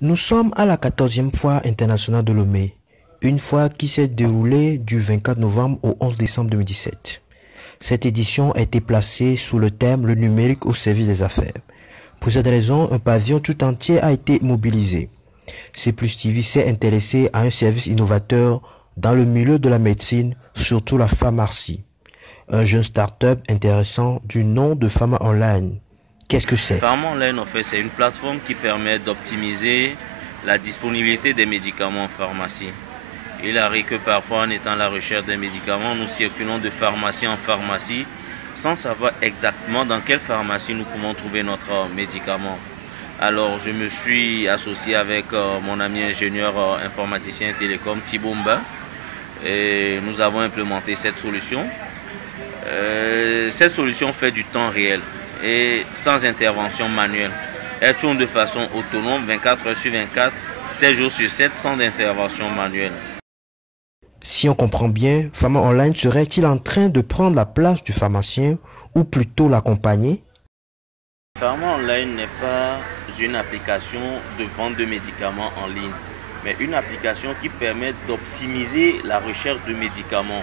Nous sommes à la 14e foire internationale de Lomé, une foire qui s'est déroulée du 24 novembre au 11 décembre 2017. Cette édition a été placée sous le thème « Le numérique au service des affaires ». Pour cette raison, un pavillon tout entier a été mobilisé. C+ TV s'est intéressé à un service innovateur dans le milieu de la médecine, surtout la pharmacie. Un jeune start-up intéressant du nom de Pharma Online. Qu'est-ce que c'est? Pharma Online, en fait, c'est une plateforme qui permet d'optimiser la disponibilité des médicaments en pharmacie. Il arrive que parfois, en étant à la recherche des médicaments, nous circulons de pharmacie en pharmacie sans savoir exactement dans quelle pharmacie nous pouvons trouver notre médicament. Alors, je me suis associé avec mon ami ingénieur informaticien télécom Thibaut Mba et nous avons implémenté cette solution. Cette solution fait du temps réel et sans intervention manuelle. Elle tourne de façon autonome 24 heures sur 24, 7 jours sur 7 sans intervention manuelle. Si on comprend bien, Pharma Online serait-il en train de prendre la place du pharmacien ou plutôt l'accompagner? Pharma Online n'est pas une application de vente de médicaments en ligne, mais une application qui permet d'optimiser la recherche de médicaments.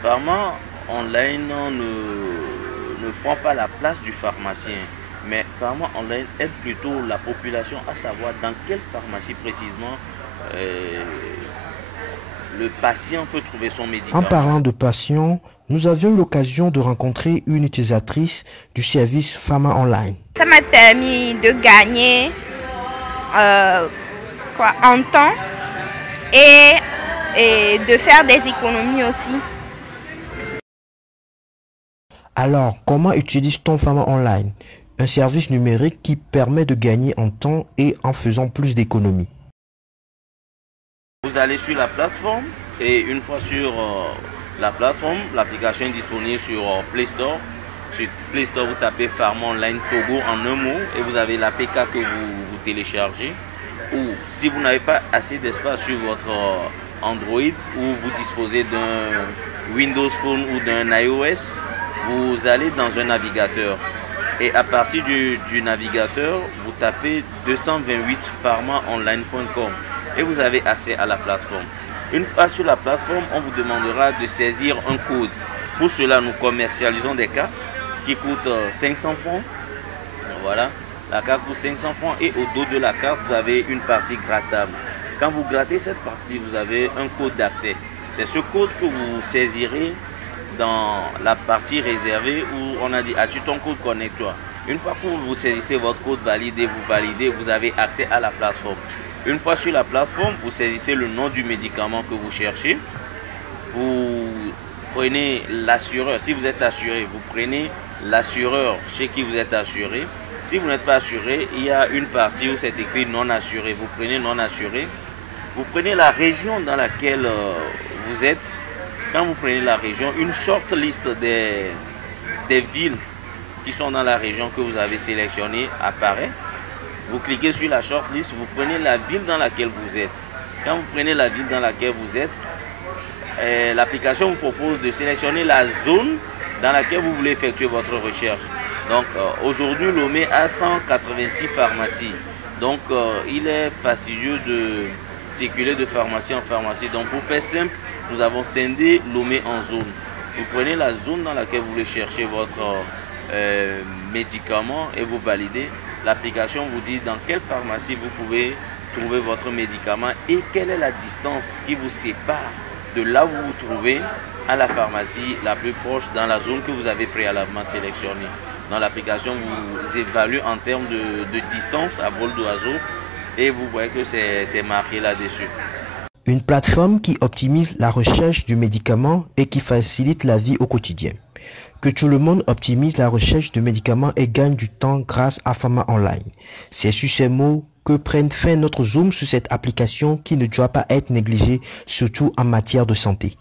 Pharma Online ne prend pas la place du pharmacien, mais Pharma Online aide plutôt la population à savoir dans quelle pharmacie précisément le patient peut trouver son médicament. En parlant de patient, nous avions eu l'occasion de rencontrer une utilisatrice du service Pharma Online. Ça m'a permis de gagner en temps et de faire des économies aussi. Alors, comment utilise-t-on Pharma Online? Un service numérique qui permet de gagner en temps et en faisant plus d'économies. Vous allez sur la plateforme et une fois sur la plateforme, l'application est disponible sur Play Store. Sur Play Store, vous tapez Pharma Online Togo en un mot et vous avez l'APK que vous téléchargez. Ou si vous n'avez pas assez d'espace sur votre Android ou vous disposez d'un Windows Phone ou d'un iOS, vous allez dans un navigateur. Et à partir du navigateur, vous tapez 228 pharmaonline.com et vous avez accès à la plateforme. Une fois sur la plateforme, on vous demandera de saisir un code. Pour cela, nous commercialisons des cartes qui coûtent 500 francs. Voilà, la carte coûte 500 francs et au dos de la carte, vous avez une partie grattable. Quand vous grattez cette partie, vous avez un code d'accès. C'est ce code que vous saisirez dans la partie réservée où on a dit as-tu ton code, connecte-toi. Une fois que vous saisissez votre code validé, vous avez accès à la plateforme. Une fois sur la plateforme, vous saisissez le nom du médicament que vous cherchez. Vous prenez l'assureur. Si vous êtes assuré, vous prenez l'assureur chez qui vous êtes assuré. Si vous n'êtes pas assuré, il y a une partie où c'est écrit non assuré. Vous prenez non assuré. Vous prenez la région dans laquelle vous êtes. Quand vous prenez la région, une short list des villes qui sont dans la région que vous avez sélectionnée apparaît. Vous cliquez sur la short list, vous prenez la ville dans laquelle vous êtes. Quand vous prenez la ville dans laquelle vous êtes, l'application vous propose de sélectionner la zone dans laquelle vous voulez effectuer votre recherche. Donc aujourd'hui, Lomé a 186 pharmacies. Donc il est fastidieux de circuler de pharmacie en pharmacie. Donc pour faire simple, nous avons scindé Lomé en zones. Vous prenez la zone dans laquelle vous voulez chercher votre médicament et vous validez. L'application vous dit dans quelle pharmacie vous pouvez trouver votre médicament et quelle est la distance qui vous sépare de là où vous vous trouvez à la pharmacie la plus proche dans la zone que vous avez préalablement sélectionnée. Dans l'application, vous évaluez en termes de distance à vol d'oiseau et vous voyez que c'est marqué là-dessus. Une plateforme qui optimise la recherche du médicament et qui facilite la vie au quotidien. Que tout le monde optimise la recherche de médicaments et gagne du temps grâce à Pharma Online. C'est sur ces mots que prenne fin notre zoom sur cette application qui ne doit pas être négligée, surtout en matière de santé.